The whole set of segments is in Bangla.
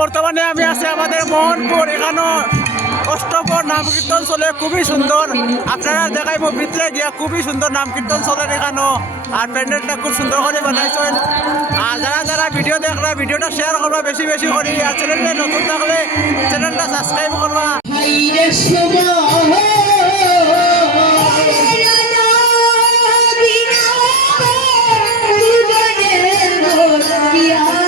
বর্তমানে আমি আছি আমাদের মোহনপুর। এখানে অষ্টপর নাম কীর্তন চলে খুবই সুন্দর। আপনারা দেখাইব ভিতরে গিয়া খুবই সুন্দর নাম কীর্তন চলে এখানে। আর প্যান্ডেলটা খুব সুন্দর করে বানাইছেন। আর যারা যারা ভিডিও দেখবা ভিডিওটা শেয়ার করবা বেশি বেশি করি। আর চ্যানেলটা নতুন থাকলে চ্যানেলটা সাবস্ক্রাইব করবা। Yeah.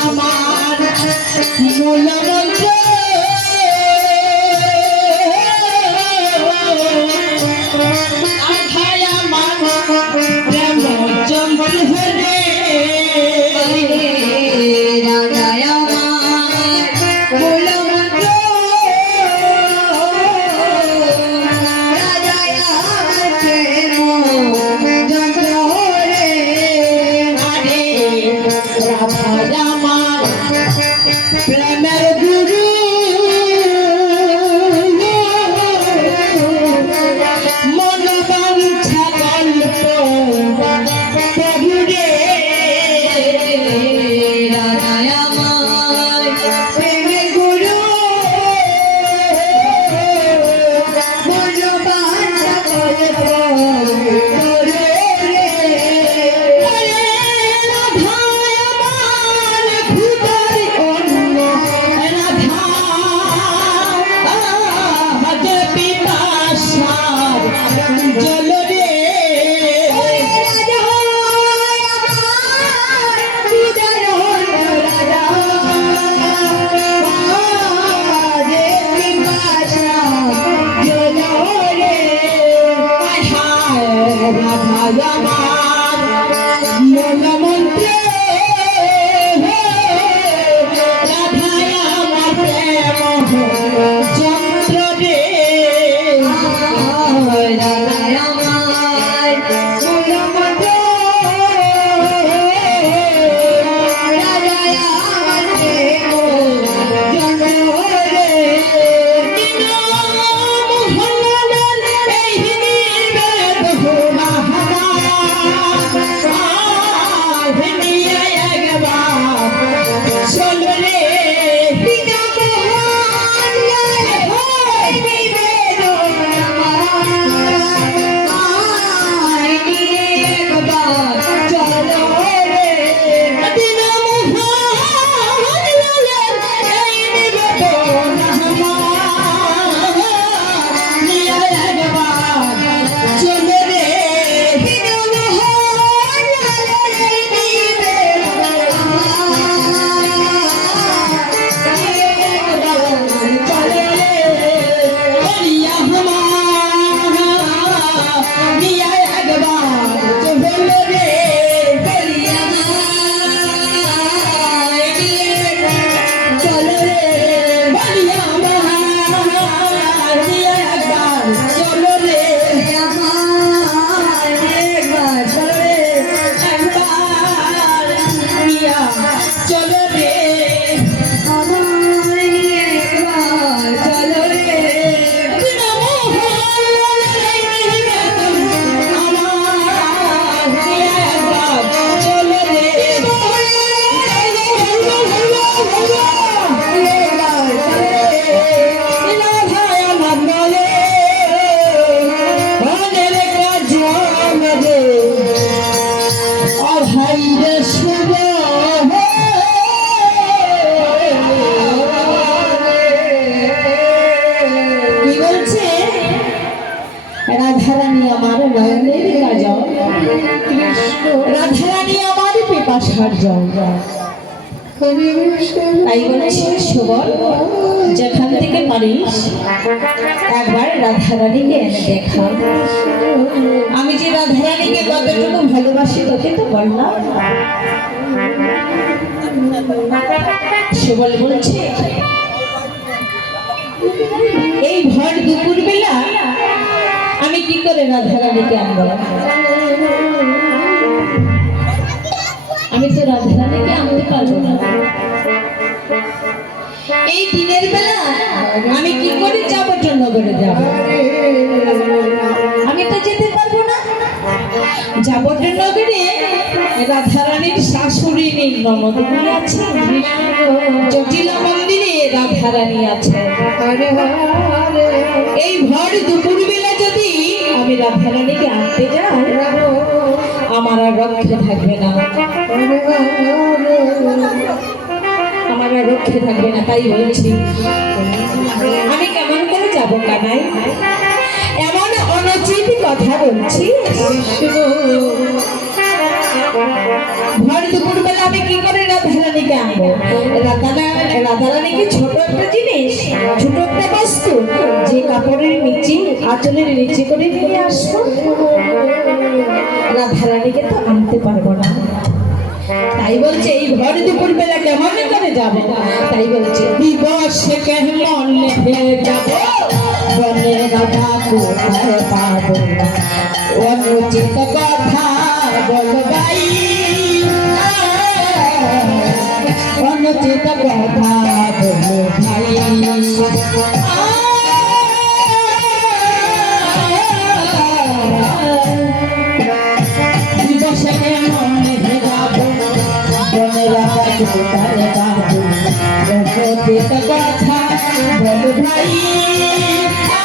আমার মূল আর জল তাই বলছি সুবল যেখান থেকে পারিস একবার রাধারানীকে এনে দেখা আমি যে রাধারানীকে কতটুকু ভালোবাসি তোকে তো বললাম সুবল বলছে এই ভর দুপুর বেলা আমি কি করে রাধারানীকে আনব? আমি তো রাধারানীকে আনতে পারব না এই দিনের বেলা আমি কি করে যাব নগরে যাব আমি তো যেতে পারব না। যাবতীয় নগরে রাধারানীর শাশুড়ি ননদগুলি আছে। জটিলা মন্দিরে রাধারানী আছে। এই ভর দুপুরবেলা যদি আমি রাধারানীকে আনতে যাই, আমার আর রক্ষে থাকবে না। তাই বলছি আমি কেমন করে যাব কানাই? এমন অনুচিত কথা বলছি। ভর দুপুর বেলা আমি কি করে রাধারানীকে আনব? রাধারা রাধারানীকে ছোট একটা জিনিস, ছোট একটা বস্তু, যে কাপড়ের নিচে, আঁচলের নিচে করে নিয়ে আসব। রাধারানীকে তো তাই বলছে, এই ঘর দুপুর বেলা কেমন করে যাব? তাই বলছে, দিবসে কেমন যাব? বলে রাধা অনুচিত কথা ভাই। পাবো অনুচিত কথা বল ভাই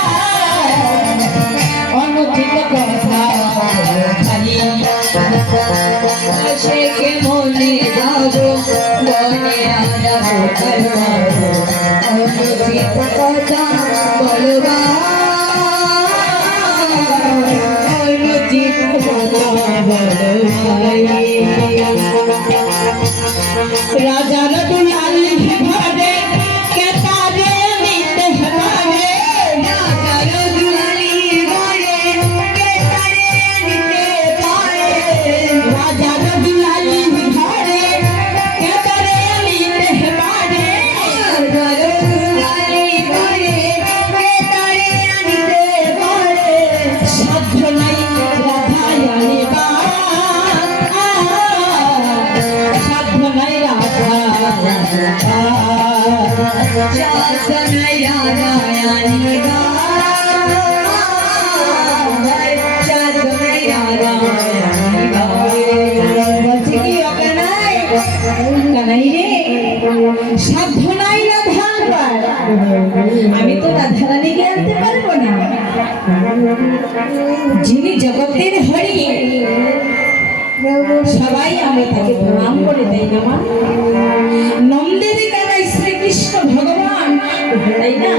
সাধ্য নাই রাধা আমি তো রাধা রানীকে আনতে পারব না। যিনি জগতের হরি সবাই আমরা তাকে প্রণাম করে দেই না মা। নন্দের কানাই শ্রীকৃষ্ণ ভগবান তাই না?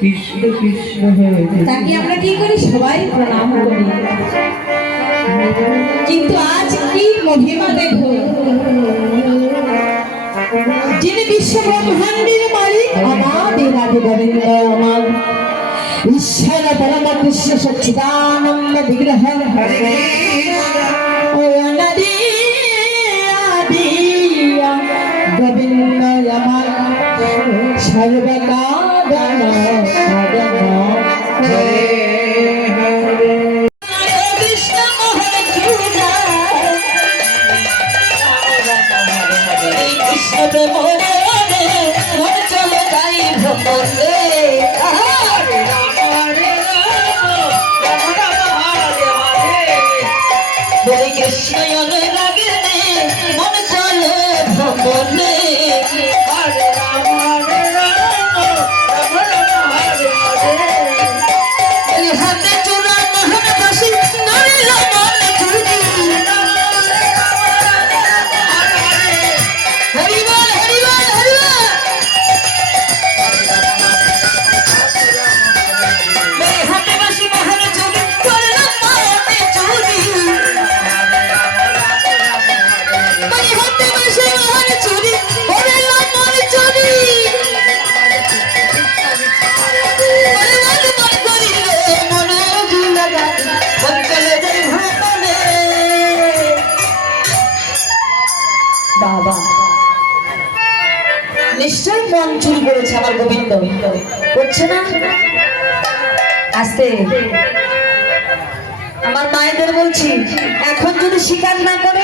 কৃষ্ণ কৃষ্ণ তাকে আমরা কি করি? সবাই প্রণাম করি। কিন্তু আজ কি মহিমা দেখো? যিনি বিশ্ব ব্রহ্মাণ্ডের মালিক আমাদের আদি গোবিন্দ আমার। ঈশ্বর পরম কৃষ্ণ সচ্চিদানন্দ বিগ্রহ গোবিন্দ আমার। মন চুরি করেছে আমার গোবিন্দ। করছে না? আস্তে। আমার মায়েদের বলছি, এখন যদি স্বীকার না করে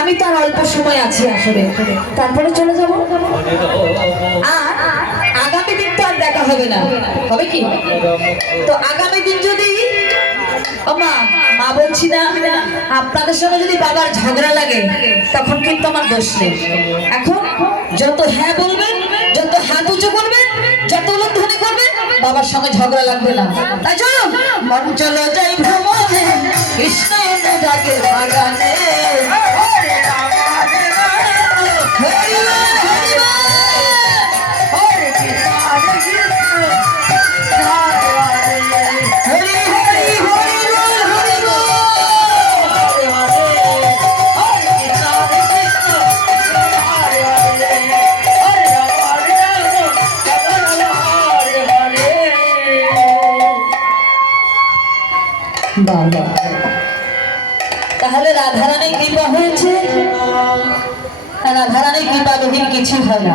আমি তার অল্প সময় আছি আসলে। তারপরে চলে যাব। আর আগামী দিন তো আর দেখা হবে না। হবে কি? তো আগামী দিন যদি মা মা বলছি না, আপনাদের সঙ্গে যদি বাবার ঝগড়া লাগে, তখন কিন্তু আমার দোষ নেই। এখন যত হ্যাঁ বলবেন, যত হাত উঁচু করবেন, যত উলধ্বনি করবেন, বাবার সঙ্গে ঝগড়া লাগবে না। তাই চলো মন চলো যাই ভ্রমণে, কৃষ্ণ অনুরাগের বাগানে। বাবা। তাহলে রাধারানী কৃপা হয়েছে? রাধারানী কৃপা লোকের কিছু হয় না।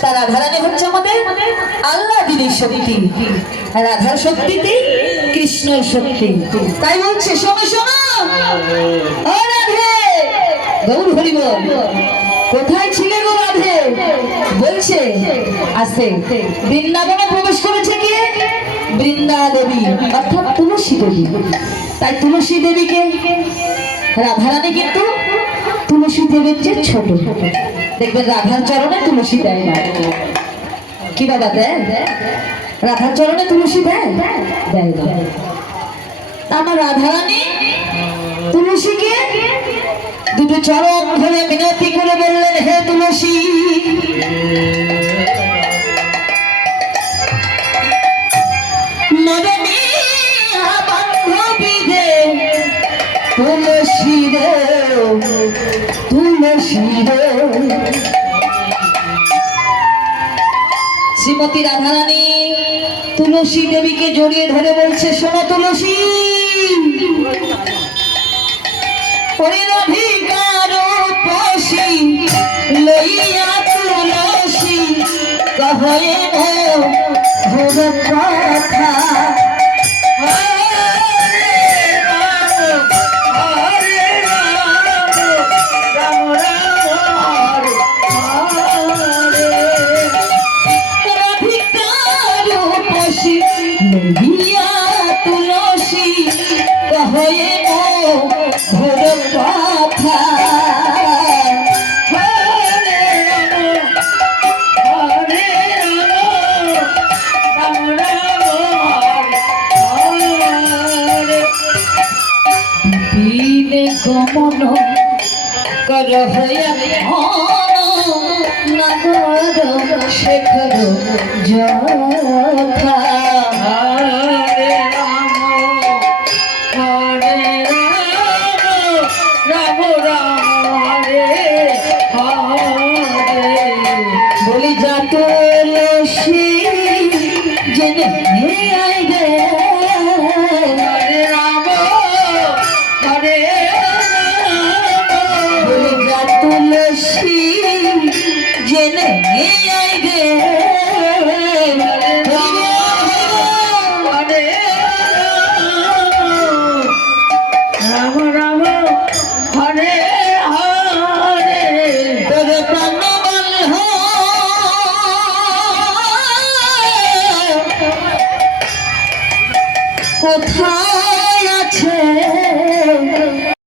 তা রাধারানী হচ্ছে আমাদের আল্লাহ দিদির শক্তি রাধার শক্তিতে কৃষ্ণর শক্তি। তাই বলছে, শোনো শোনো। কোথায় ছিলে গো রাধে? বলছে আসে বৃন্দাবনে প্রবেশ করেছে কে? বৃন্দা দেবী অর্থাৎ তুলসী দেবী। তাই তুলসী দেবীকে, রাধারানী কিন্তু তুলসী দেবীর চেয়ে ছোট। দেখবেন রাধার চরণে তুলসী দেয় না। কি বাবা দেয়? রাধার চরণে তুলসী দেয়? দেয় না। আমার রাধারানী তুলসীকে দুটো চরণ ধরে মিনতি করে বললেন, হে তুলসী শ্রীমতী রাধারানী তুলসী দেবীকে জড়িয়ে ধরে বলছে শোনো তুলসী। পরিরধিকার পশি লইয়া তুলসী কথা পশি লইয়া তুলসী কহয়ে ভোর কথা। গমন কর হইয়া নগর শেখর যথা